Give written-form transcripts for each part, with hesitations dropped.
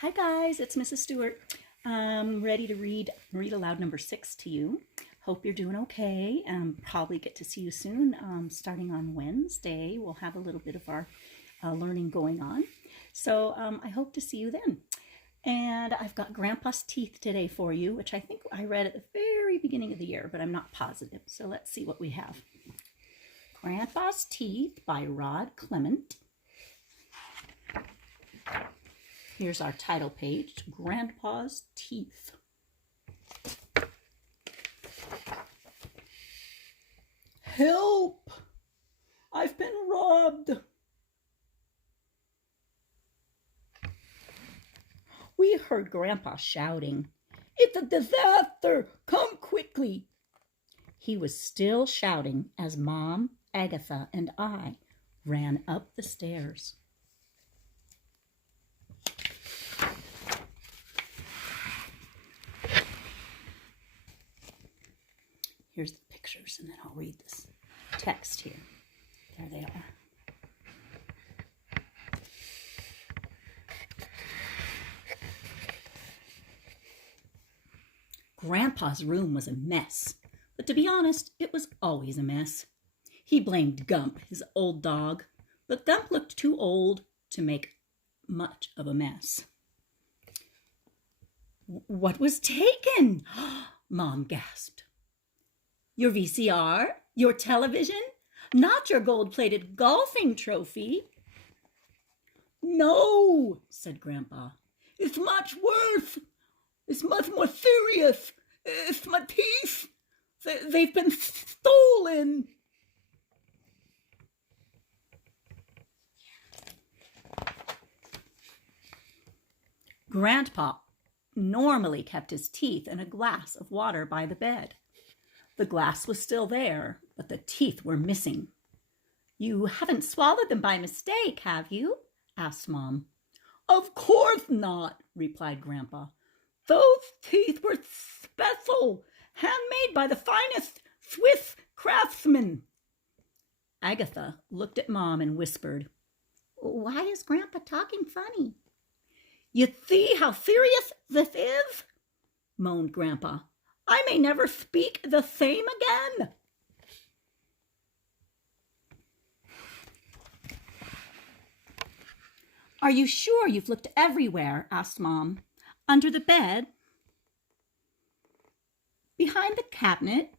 Hi guys, it's Mrs. Stewart. I'm ready to read aloud number 6 to you. Hope you're doing okay. Probably get to see you soon. Starting on Wednesday, we'll have a little bit of our learning going on. So I hope to see you then. And I've got Grandpa's Teeth today for you, which I think I read at the very beginning of the year, but I'm not positive. So let's see what we have. Grandpa's Teeth by Clements. Here's our title page, Grandpa's Teeth. Help! I've been robbed. We heard Grandpa shouting, "It's a disaster! Come quickly!" He was still shouting as Mom, Agatha, and I ran up the stairs. Here's the pictures, and then I'll read this text here. There they are. Grandpa's room was a mess, but to be honest, it was always a mess. He blamed Gump, his old dog, but Gump looked too old to make much of a mess. What was taken? Mom gasped. Your VCR? Your television? Not your gold-plated golfing trophy? No, said Grandpa. It's much worse. It's much more serious. It's my teeth. They've been stolen. Grandpa normally kept his teeth in a glass of water by the bed. The glass was still there, but the teeth were missing. You haven't swallowed them by mistake, have you? Asked Mom. Of course not, replied Grandpa. Those teeth were special, handmade by the finest Swiss craftsmen. Agatha looked at Mom and whispered, Why is Grandpa talking funny? You see how serious this is? Moaned Grandpa. I may never speak the same again. Are you sure you've looked everywhere? Asked Mom. Under the bed? Behind the cabinet?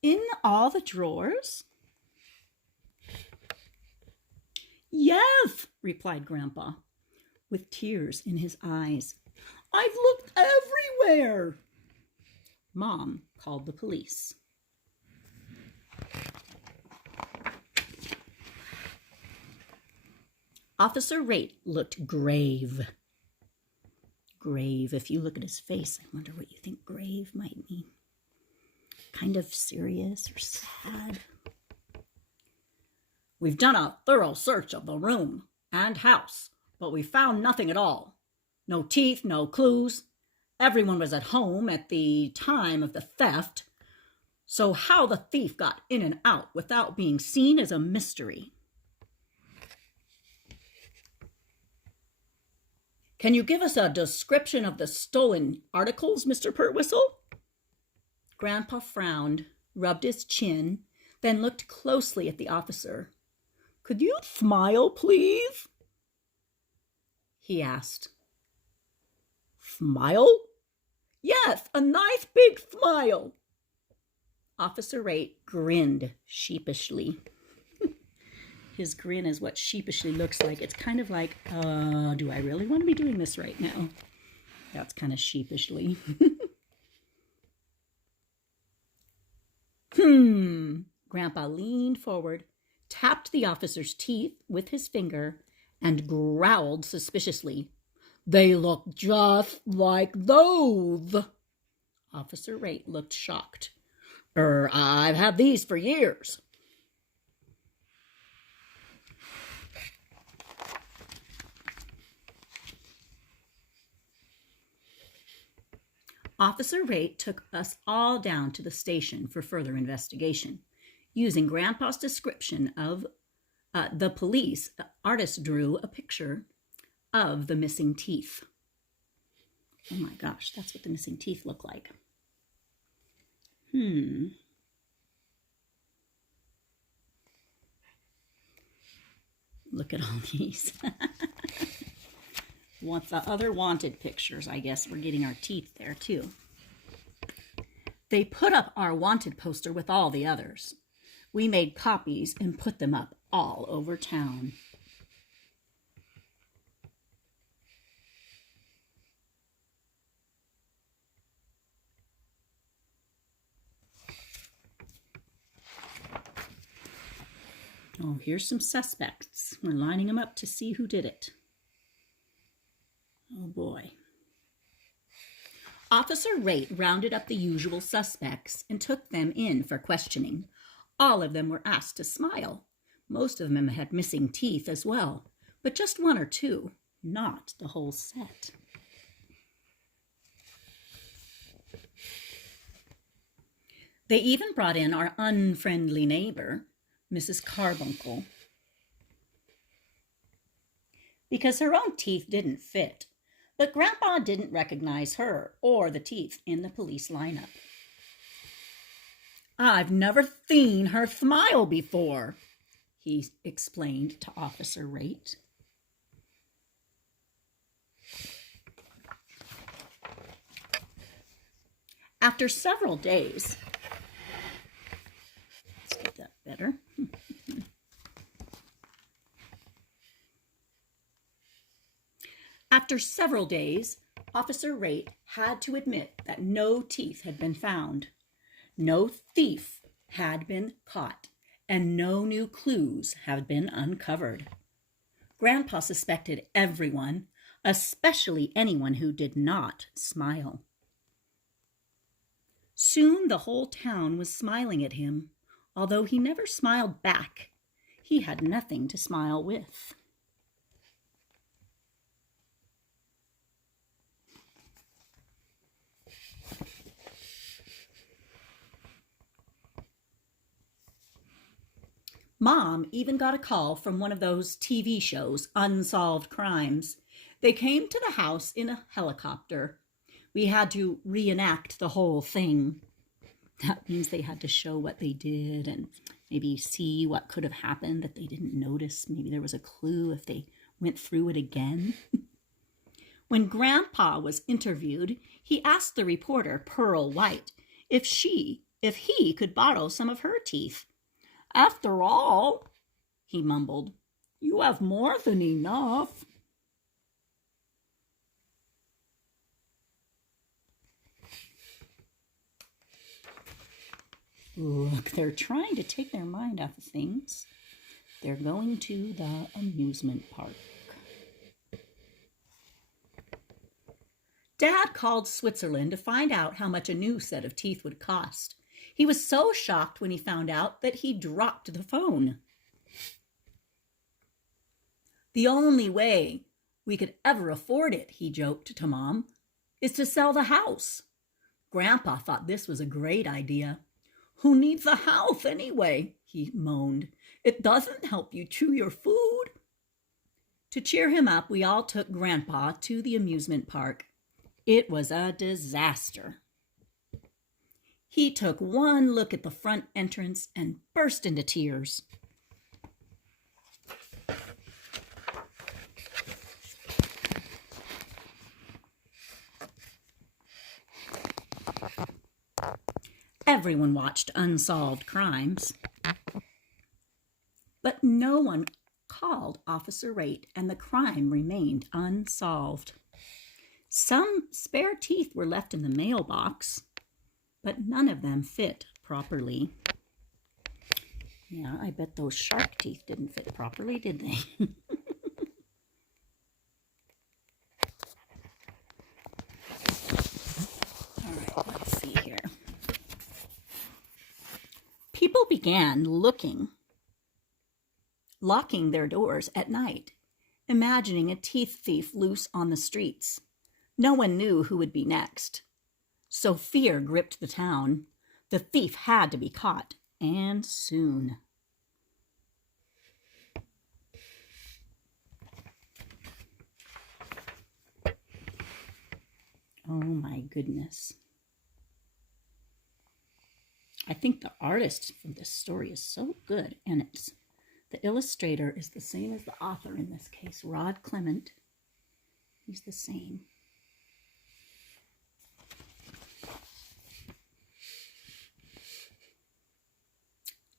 In all the drawers? Yes, replied Grandpa, with tears in his eyes. I've looked everywhere. Mom called the police. Officer Rate looked grave. Grave. If you look at his face, I wonder what you think grave might mean. Kind of serious or sad. We've done a thorough search of the room and house, but we found nothing at all. No teeth, no clues. Everyone was at home at the time of the theft, so how the thief got in and out without being seen is a mystery. Can you give us a description of the stolen articles, Mr. Pertwhistle? Grandpa frowned, rubbed his chin, then looked closely at the officer. Could you smile, please? He asked. Smile? Yes, a nice big smile. Officer Rate grinned sheepishly. His grin is what sheepishly looks like. It's kind of like, do I really want to be doing this right now? That's kind of sheepishly. Grandpa leaned forward, tapped the officer's teeth with his finger, and growled suspiciously. They look just like those. Officer Rate looked shocked. I've had these for years. Officer Rate took us all down to the station for further investigation. Using Grandpa's description of the police, the artist drew a picture of the missing teeth. Oh my gosh, that's what the missing teeth look like. Look at all these. Want the other wanted pictures. I guess we're getting our teeth there too. They put up our wanted poster with all the others. We made copies and put them up all over town. Oh, here's some suspects. We're lining them up to see who did it. Oh boy. Officer Rate rounded up the usual suspects and took them in for questioning. All of them were asked to smile. Most of them had missing teeth as well, but just one or two, not the whole set. They even brought in our unfriendly neighbor, Mrs. Carbuncle, because her own teeth didn't fit, but Grandpa didn't recognize her or the teeth in the police lineup. "I've never seen her smile before," he explained to Officer Rate. After several days, let's get that better. After several days, Officer Rate had to admit that no teeth had been found. No thief had been caught, and no new clues had been uncovered. Grandpa suspected everyone, especially anyone who did not smile. Soon the whole town was smiling at him, although he never smiled back. He had nothing to smile with. Mom even got a call from one of those TV shows, Unsolved Crimes. They came to the house in a helicopter. We had to reenact the whole thing. That means they had to show what they did and maybe see what could have happened that they didn't notice. Maybe there was a clue if they went through it again. When Grandpa was interviewed, he asked the reporter, Pearl White, if he could borrow some of her teeth. "After all," he mumbled, "you have more than enough." Look, they're trying to take their mind off of things. They're going to the amusement park. Dad called Switzerland to find out how much a new set of teeth would cost. He was so shocked when he found out that he dropped the phone. "The only way we could ever afford it," he joked to Mom, "is to sell the house." Grandpa thought this was a great idea. "Who needs a house anyway?" he moaned. "It doesn't help you chew your food." To cheer him up, we all took Grandpa to the amusement park. It was a disaster. He took one look at the front entrance and burst into tears. Everyone watched Unsolved Crimes, but no one called Officer Rate, and the crime remained unsolved. Some spare teeth were left in the mailbox, but none of them fit properly. Yeah, I bet those shark teeth didn't fit properly, did they? All right, let's see here. People began locking their doors at night, imagining a teeth thief loose on the streets. No one knew who would be next. So fear gripped the town. The thief had to be caught, and soon. Oh my goodness. I think the artist from this story is so good, and the illustrator is the same as the author in this case, Rod Clement. He's the same.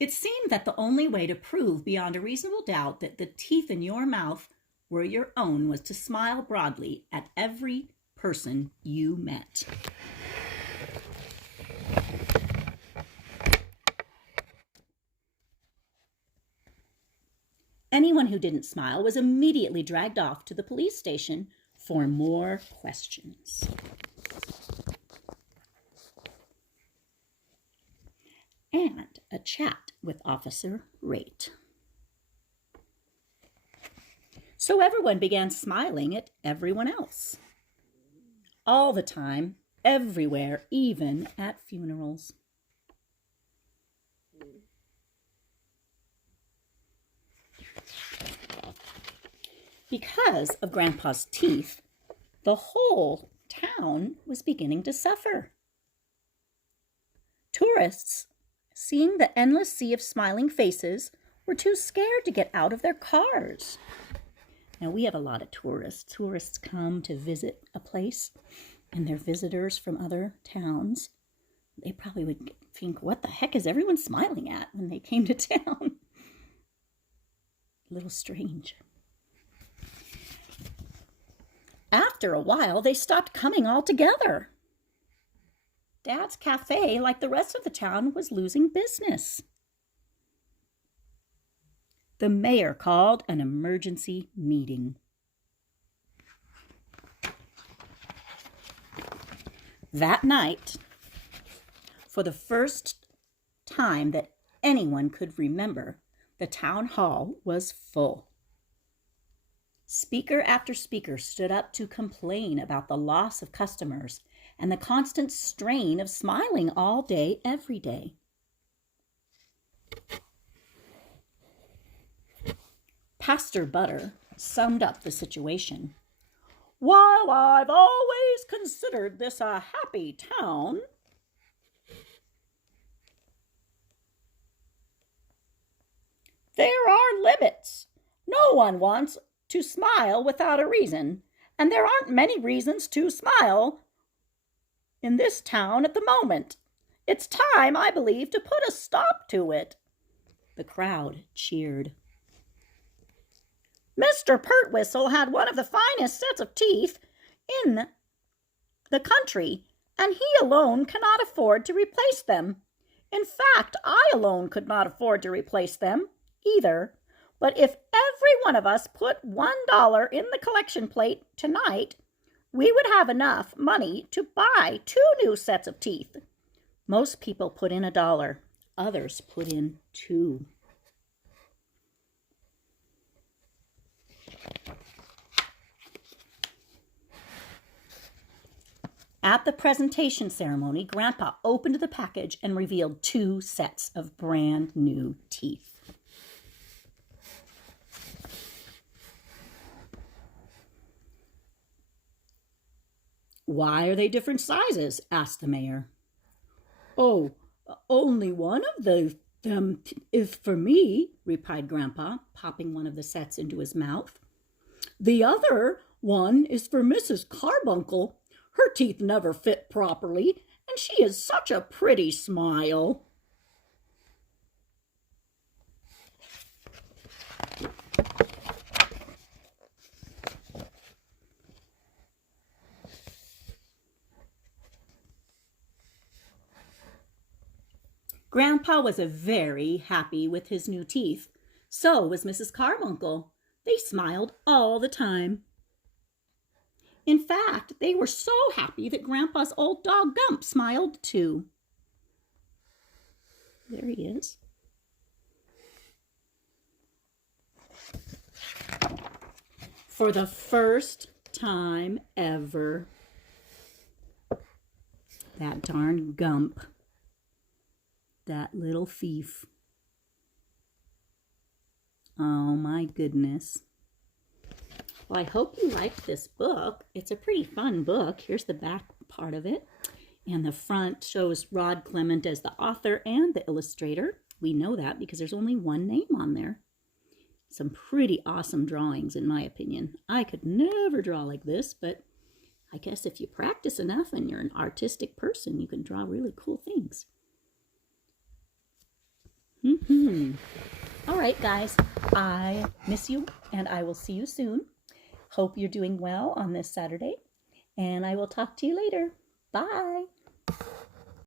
It seemed that the only way to prove beyond a reasonable doubt that the teeth in your mouth were your own was to smile broadly at every person you met. Anyone who didn't smile was immediately dragged off to the police station for more questions. And a chat with Officer Rate. So everyone began smiling at everyone else. All the time, everywhere, even at funerals. Because of Grandpa's teeth, the whole town was beginning to suffer. Tourists, seeing the endless sea of smiling faces, were too scared to get out of their cars. Now, we have a lot of tourists. Tourists come to visit a place, and they're visitors from other towns. They probably would think, what the heck is everyone smiling at when they came to town? A little strange. After a while, they stopped coming altogether. Dad's cafe, like the rest of the town, was losing business. The mayor called an emergency meeting. That night, for the first time that anyone could remember, the town hall was full. Speaker after speaker stood up to complain about the loss of customers and the constant strain of smiling all day, every day. Pastor Butter summed up the situation. While I've always considered this a happy town, there are limits. No one wants to smile without a reason, and there aren't many reasons to smile in this town at the moment. It's time, I believe, to put a stop to it. The crowd cheered. Mr. Pertwhistle had one of the finest sets of teeth in the country, and he alone cannot afford to replace them. In fact, I alone could not afford to replace them either. But if every one of us put $1 in the collection plate tonight, we would have enough money to buy 2 new sets of teeth. Most people put in $1. Others put in 2. At the presentation ceremony, Grandpa opened the package and revealed 2 sets of brand new teeth. Why are they different sizes? Asked the mayor. Oh, only one of them is for me, replied Grandpa, popping one of the sets into his mouth. The other one is for Mrs. Carbuncle. Her teeth never fit properly, and she has such a pretty smile. Grandpa was very happy with his new teeth. So was Mrs. Carbuncle. They smiled all the time. In fact, they were so happy that Grandpa's old dog Gump smiled too. There he is. For the first time ever, that darn Gump, that little thief. Oh my goodness. Well, I hope you liked this book. It's a pretty fun book. Here's the back part of it. And the front shows Rod Clement as the author and the illustrator. We know that because there's only one name on there. Some pretty awesome drawings, in my opinion. I could never draw like this, but I guess if you practice enough and you're an artistic person, you can draw really cool things. All right, guys, I miss you, and I will see you soon. Hope you're doing well on this Saturday, and I will talk to you later. Bye.